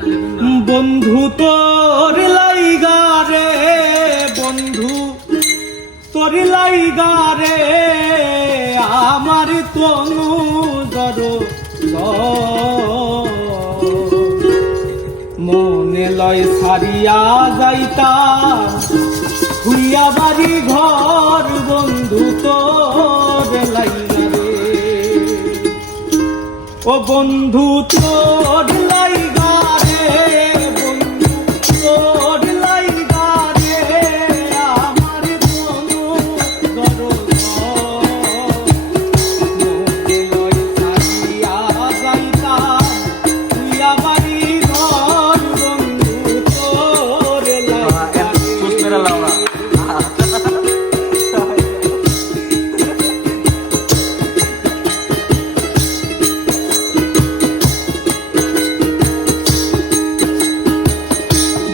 বন্ধু তোর লাইগা রে, বন্ধু তোর লাইগা রে, আমার তনু জড় মনে লয় ছাড়িয়া যাইতা খুইয়া বাড়ি ঘর, বন্ধু তোর লাইগা রে, ও বন্ধু তোর লাইগা রে, বন্ধু তোর লাইগা রে, আমার তনু জড় মনে লয় ছাড়িয়া যাইতা খুইয়া বাড়ি ঘর, বন্ধু তোর লাইগা রে।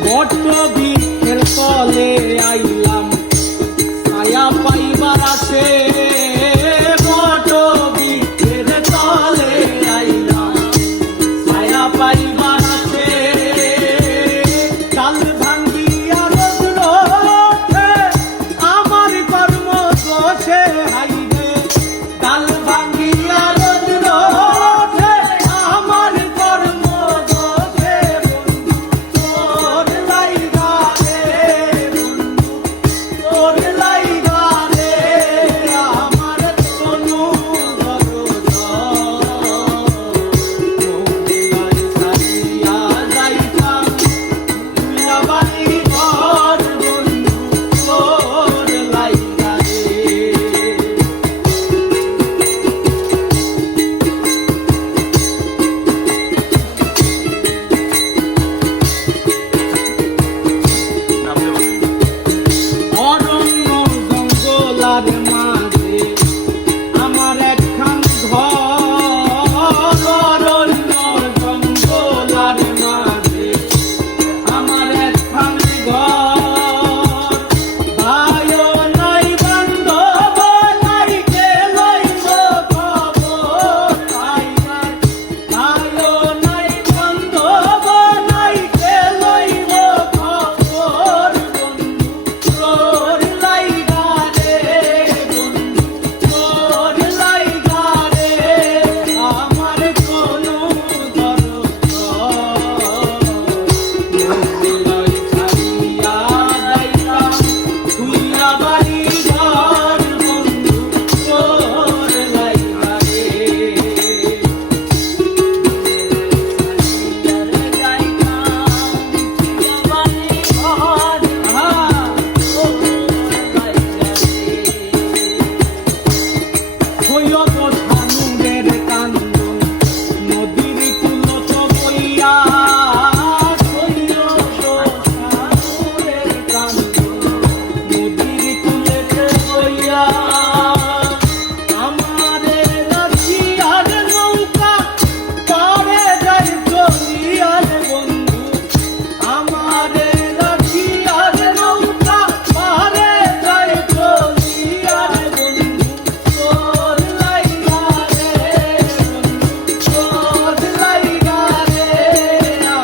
বটবৃক্ষের তলে আইলাম ছায়া পাইবার আসে, বটবৃক্ষের তলে আইলাম ছায়া পাইবার আসে, ডাল ভাঙ্গিয়া রৌদ্র ওঠে আমার কর্ম দোষে, হাইরে ডাল ভাঙ্গিয়া রৌদ্র ওঠে আমার কর্ম দোষে, তোর লাইগা রে, তোর লাইগা রে, আমার তনু জড় মনে লয় ছাড়িয়া যাইতা খুইয়া বাড়ি ঘর, বন্ধু তোর লাইগা রে। অরণ্য জঙ্গলার মাঝে আমার একখান ঘর, অরণ্য জঙ্গলার মাঝে আমার একখান ঘর, ভাইও নাই বান্ধব নাই, কে লইব খবর, ভাইও নাই বান্ধব নাই, কে লইব খবর, তোর লাইগা রে, বন্ধু তোর লাইগা রে, আমার তনু জড় মনে লয় ছাড়িয়া যাইতা খুইয়া বাড়ি ঘর, বন্ধু তোর লাইগা রে, হইয়ত ধানুরের কান্দন নদীর কুলত বইয়া, হইয়ত ধানুরের কান্দন নদীর কুলেতে বইয়া, আমারে রাখিয়ার নৌকা পারে যাই চলিয়ার, বন্ধু আমারে রাখিয়ার নৌকা পারে যাই চলিয়ার, বন্ধু তোর লাইগা রে, বন্ধু তোর লাইগা রে,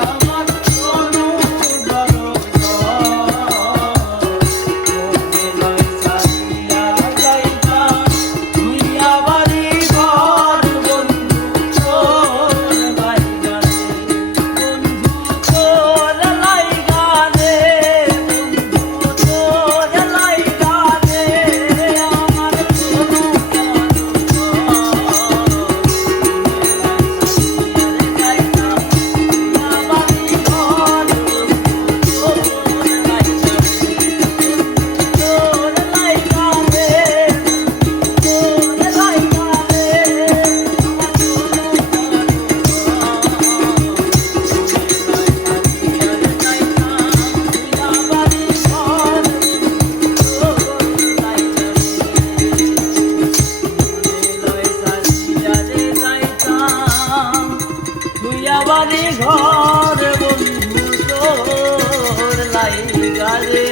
আমার তনু জড় মনে লয় ছাড়িয়া যাইতা খুইয়া বাড়ি ঘর, বন্ধু তোর লাইগা রে, বন্ধু তোর লাইগা রে, বন্ধু তোর লাইগা রে, আমার তনু বাড়ি ঘর, বন্ধু তোর লাইগা রে।